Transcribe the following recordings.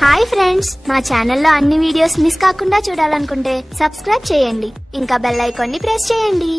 Hi friends మా ఛానల్లో అన్ని వీడియోస్ మిస్ కాకుండా చూడాలనుకుంటే సబ్స్క్రైబ్ చేయండి. ఇంకా బెల్ ఐకాన్ని ప్రెస్ చేయండి.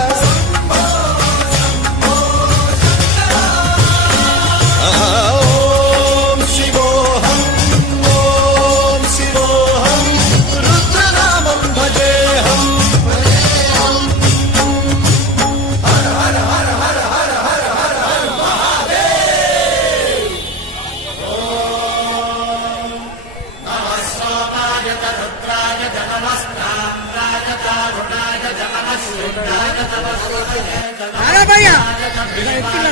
అరే భయ్యా ఇలా ఎత్తున్నా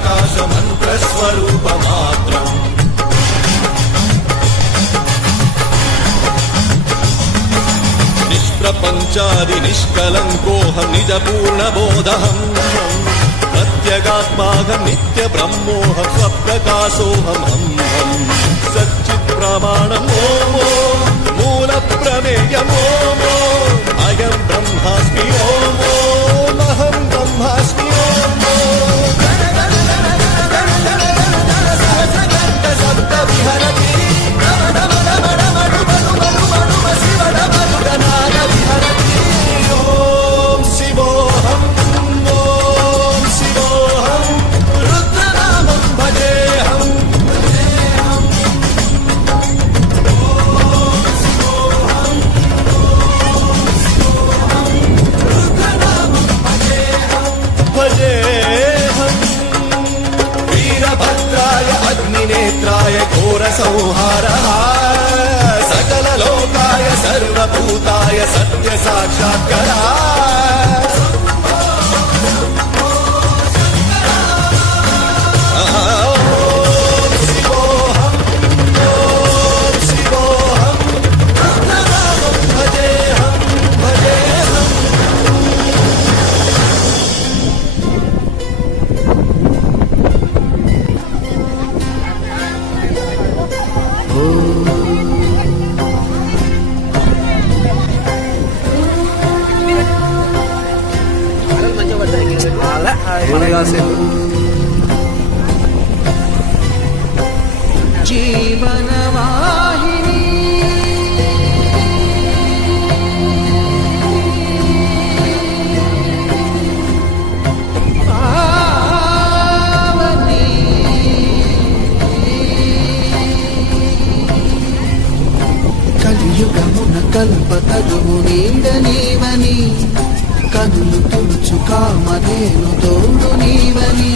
దివ్య ప్రకాశ మంత్రస్వరూప మాత్రం నిష్ప్రపంచాది నిష్కలంకోహం నిజ పూర్ణబోధహం ప్రత్యగాత్మాహం నిత్య బ్రహ్మోహం స్వప్రకాశోహమం సచ్చిత్ ప్రమాణం ఓమో మూల ప్రమేయమోమో అయం బ్రహ్మాస్మి ఓ కల్పతరువు నీడనీవని కనులు తుడుచు కామధేను తోడు నీవని.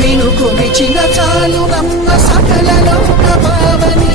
నిన్ను కొలిచిన చాలు నమ్మ సకల లోక పావని.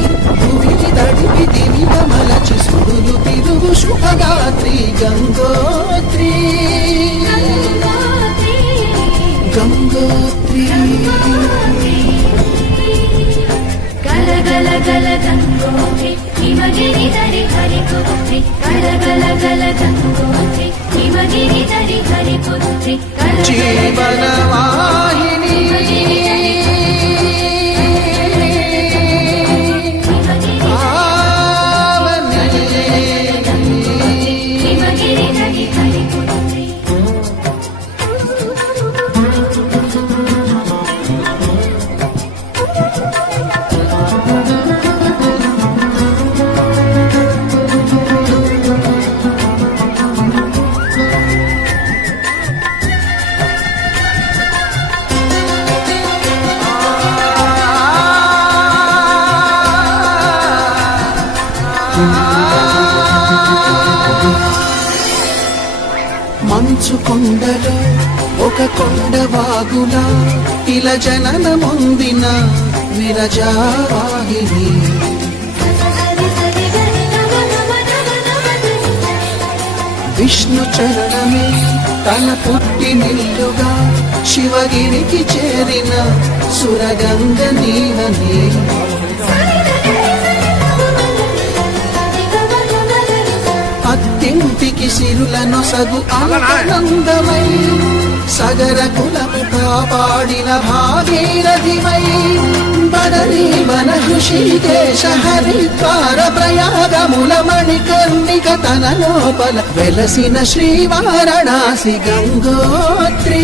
మంచు కొండలో ఒక కొండ వాగులా ఇలా జనన పొందిన విరజావాహిని. విష్ణు చరణమే తన పుట్టి నిల్లుగా శివగిరికి చేరిన సురగంగ నీవనే. అత్తింటికి సిరులను సగు ఆనందమై సగర కులము కాపాడిన భాగీరథిమై బదరీ వన ఋషికేశ హరిద్వార ప్రయాగముల మణికర్ణిక తన లోపల వెలసిన శ్రీవారణాసి గంగోత్రీ.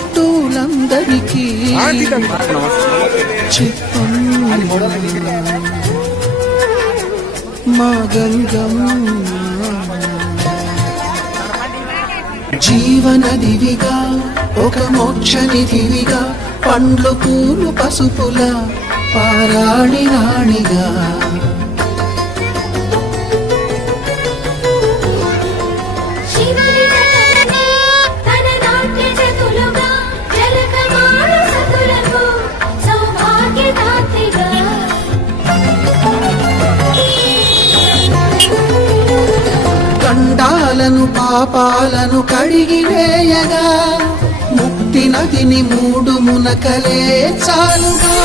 అందరికీ చెప్పమ్మ మా గంగమ్మ. జీవనదివిగా ఒక మోక్ష నిధివిగా పండ్లు పూలు పసుపుల పారాణి రాణిగా. పాపాలను కడిగివేయగా ముక్తి నదిని మూడు మునకలే చాలుగా.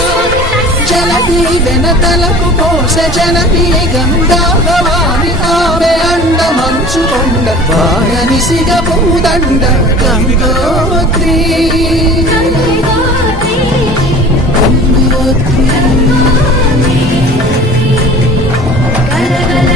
జలది వెనతలకు కోస జనని గంగా భవాని ఆమె అండ మంచు కొండ వాడని సిగ గంగోత్రి. గంగోత్రి. గల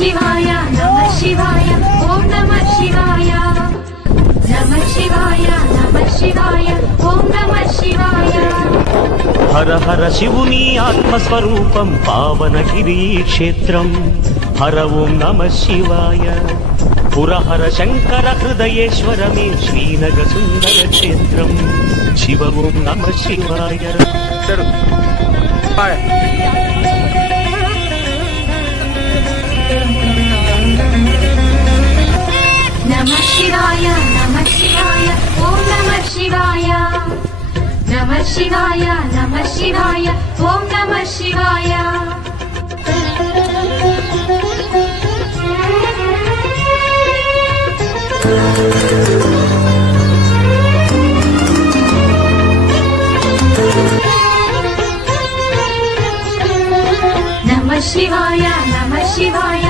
శివాయ నమ శివాయ ఓం నమ శివాయ. నమ శివాయ నమ శివాయ ఓం నమ శివాయ. హర హర శివుని ఆత్మస్వరూపం పావనగిరి క్షేత్రం హర ఓం నమ శివాయ. పురహర శంకర హృదయేశ్వరమే శ్రీనగ సుందర క్షేత్రం. శివ ఓం నమ శివాయ. नमः शिवाय नमः शिवाय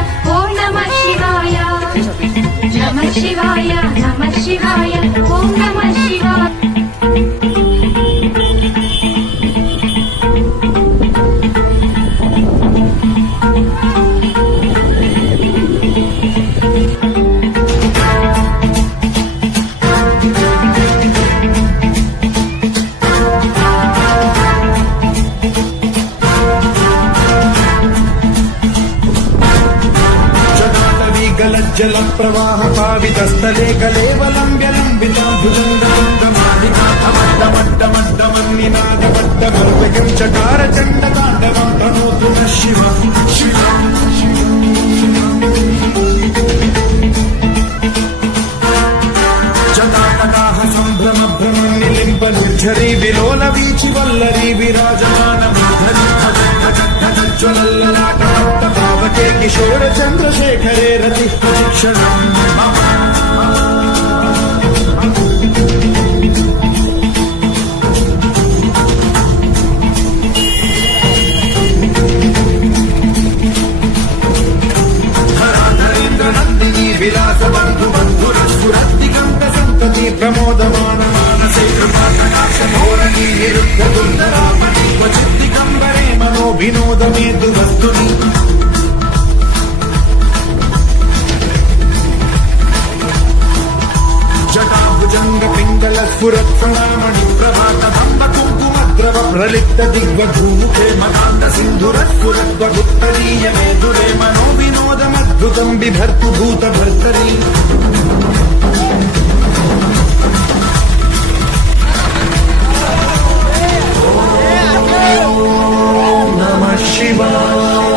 జల ప్రవాహ పావితస్థలే చకార చండ శివ శివ. జటాటకాహ సంభ్రమ భ్రమన్నిలింప నిర్ఝరీ విలోల వీచి వల్లరీ విరాజమాన జ్వలల్లలాట పావకే కిశోర చంద్రశేఖర. పురత్ఫణామణి ప్రభాత దండ కుంకుమ ద్రవ ప్రలిప్త దిగ్వధూముఖే మకాండ సింధురత్పురత్వ గుప్తరీయ మేధురే మనో వినోదమద్భుతం బిభర్తు భూత భర్తరీ Shiva.